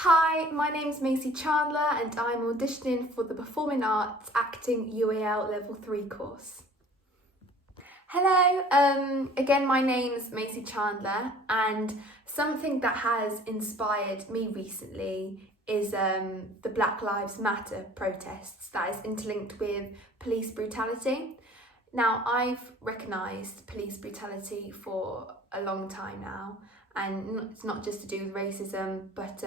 Hi, my name's Macy Chandler and I'm auditioning for the Performing Arts Acting UAL Level 3 course. Hello, again my name's Macy Chandler, and something that has inspired me recently is the Black Lives Matter protests that is interlinked with police brutality. Now, I've recognised police brutality for a long time now, and it's not just to do with racism, but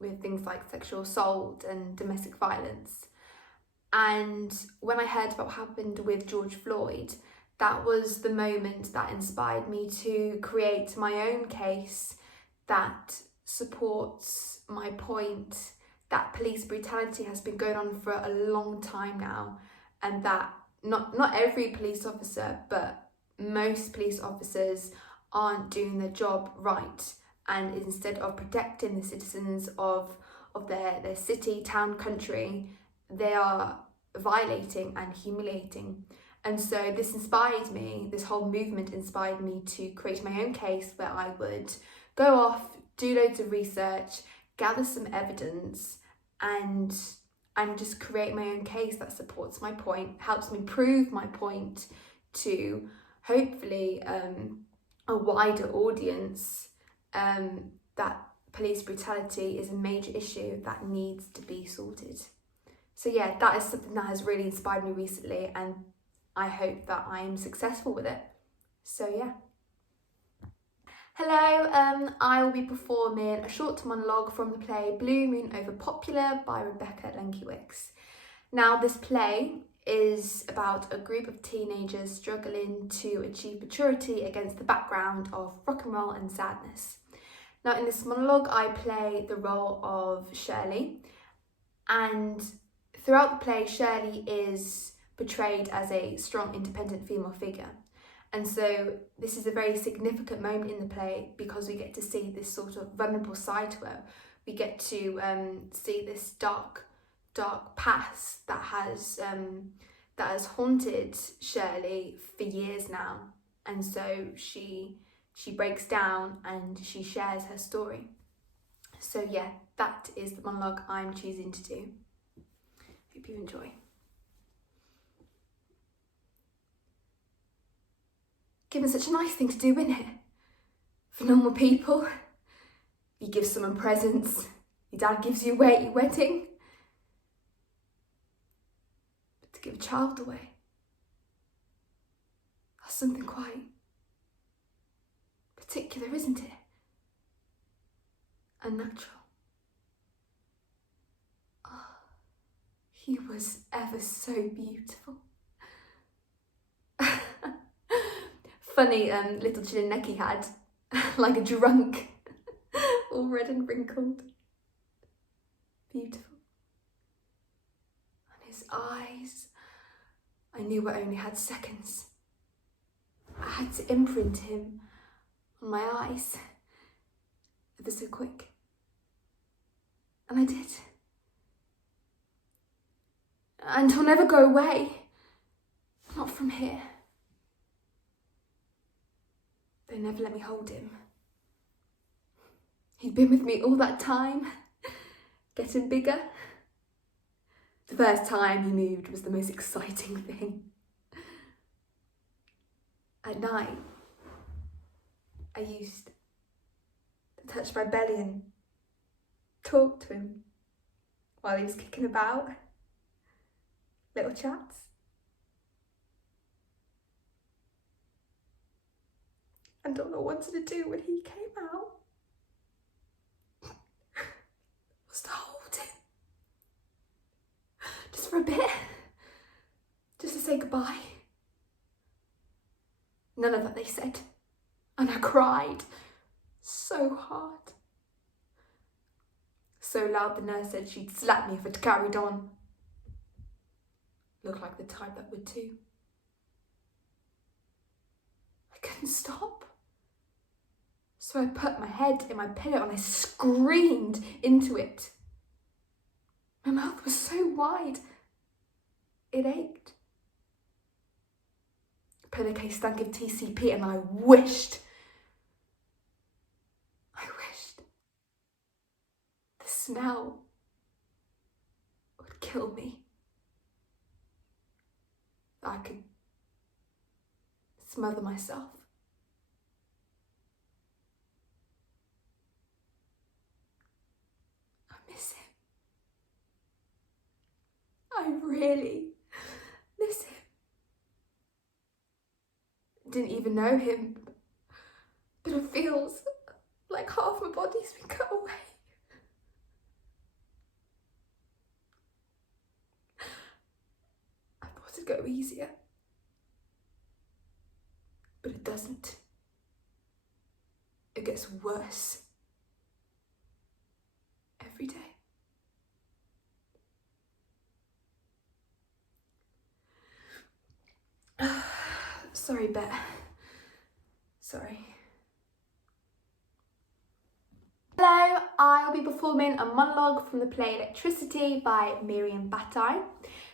with things like sexual assault and domestic violence. And when I heard about what happened with George Floyd, that was the moment that inspired me to create my own case that supports my point that police brutality has been going on for a long time now, and that not every police officer, but most police officers aren't doing their job right, and instead of protecting the citizens of their city, town, country, they are violating and humiliating. And so this whole movement inspired me to create my own case where I would go off, do loads of research, gather some evidence, and just create my own case that supports my point, helps me prove my point to hopefully a wider audience, that police brutality is a major issue that needs to be sorted. So yeah, that is something that has really inspired me recently, and I hope that I'm successful with it. So yeah. Hello, I will be performing a short monologue from the play Blue Moon Over Popular by Rebecca Lenkiewicz. Now, this play is about a group of teenagers struggling to achieve maturity against the background of rock and roll and sadness. Now, in this monologue, I play the role of Shirley, and throughout the play, Shirley is portrayed as a strong, independent female figure. And so this is a very significant moment in the play because we get to see this sort of vulnerable side to her. We get to see this dark past that has haunted Shirley for years now. And so she breaks down and she shares her story. So yeah, that is the monologue I'm choosing to do. Hope you enjoy. Given such a nice thing to do, isn't it? For normal people, you give someone presents, your dad gives you away at your wedding. But to give a child away, that's something quite particular, isn't it? Unnatural. Oh, he was ever so beautiful. Funny little chin and neck he had, like a drunk, all red and wrinkled. Beautiful. And his eyes, I knew I only had seconds. I had to imprint him on my eyes, ever so quick. And I did. And he'll never go away, not from here. They never let me hold him. He'd been with me all that time, getting bigger. The first time he moved was the most exciting thing. At night, I used to touch my belly and talk to him while he was kicking about. Little chats. And all I wanted to do when he came out was to hold him. Just for a bit. Just to say goodbye. None of that they said. And I cried so hard. So loud the nurse said she'd slap me if I'd carried on. Looked like the type that would too. I couldn't stop. So I put my head in my pillow and I screamed into it. My mouth was so wide, it ached. The pillowcase stank of TCP and I wished smell would kill me. I could smother myself. I miss him. I really miss him. Didn't even know him, but it feels like half my body's been cut away. I thought it'd go easier, but it doesn't. It gets worse every day. Sorry, Bet. Sorry. Hello, I'll be performing a monologue from the play Electricity by Miriam Bataille.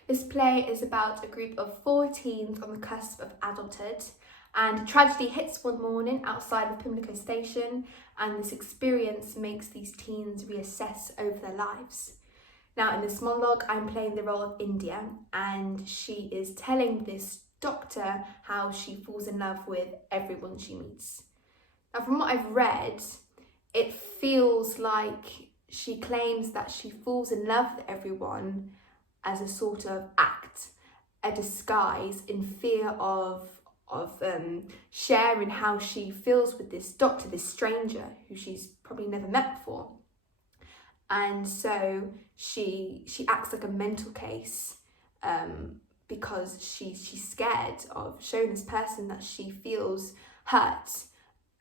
This play is about a group of 4 teens on the cusp of adulthood, and tragedy hits one morning outside of Pimlico station, and this experience makes these teens reassess over their lives. Now, in this monologue, I'm playing the role of India, and she is telling this doctor how she falls in love with everyone she meets. Now, from what I've read, it feels like she claims that she falls in love with everyone as a sort of act, a disguise in fear of sharing how she feels with this doctor, this stranger who she's probably never met before. And so she acts like a mental case because she's scared of showing this person that she feels hurt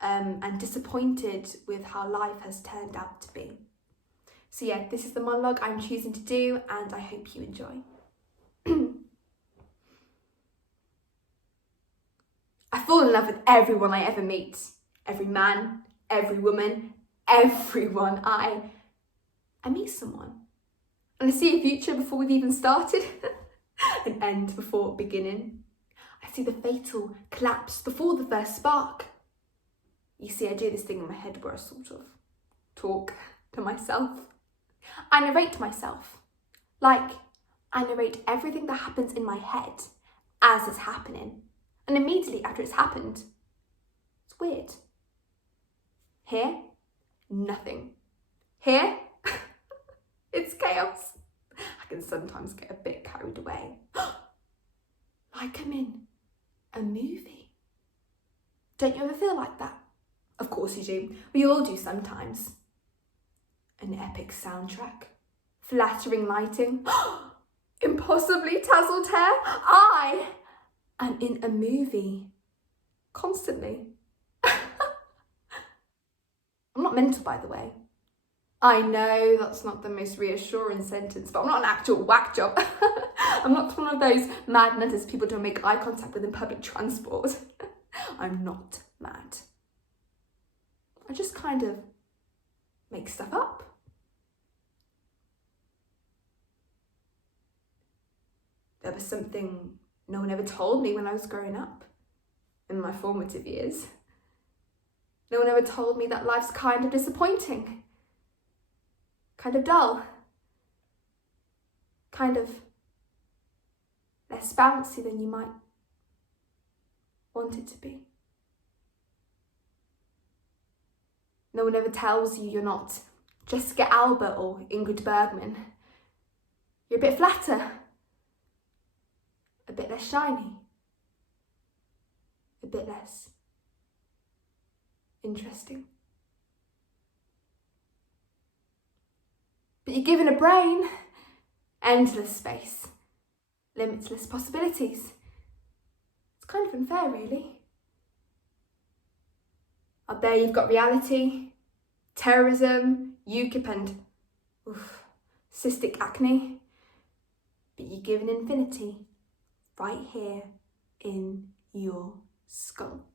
and disappointed with how life has turned out to be. So yeah, this is the monologue I'm choosing to do, and I hope you enjoy. I fall in love with everyone I ever meet. Every man, every woman, everyone. I meet someone. And I see a future before we've even started. An end before beginning. I see the fatal collapse before the first spark. You see, I do this thing in my head where I sort of talk to myself. I narrate myself. Like, I narrate everything that happens in my head as it's happening. And immediately after it's happened, it's weird. Here, nothing. Here, it's chaos. I can sometimes get a bit carried away. Like I'm in a movie. Don't you ever feel like that? Of course you do. We all do sometimes. An epic soundtrack, flattering lighting, impossibly tousled hair. I am in a movie, constantly. I'm not mental, by the way. I know that's not the most reassuring sentence, but I'm not an actual whack job. I'm not one of those mad nutters people don't make eye contact with in public transport. I'm not mad. I just kind of make stuff up. There was something no one ever told me when I was growing up, in my formative years. No one ever told me that life's kind of disappointing, kind of dull, kind of less bouncy than you might want it to be. No one ever tells you you're not Jessica Alba or Ingrid Bergman. You're a bit flatter, a bit less shiny, a bit less interesting. But you're given a brain, endless space, limitless possibilities. It's kind of unfair, really. Out there you've got reality, terrorism, UKIP and cystic acne. But you're given infinity right here in your skull.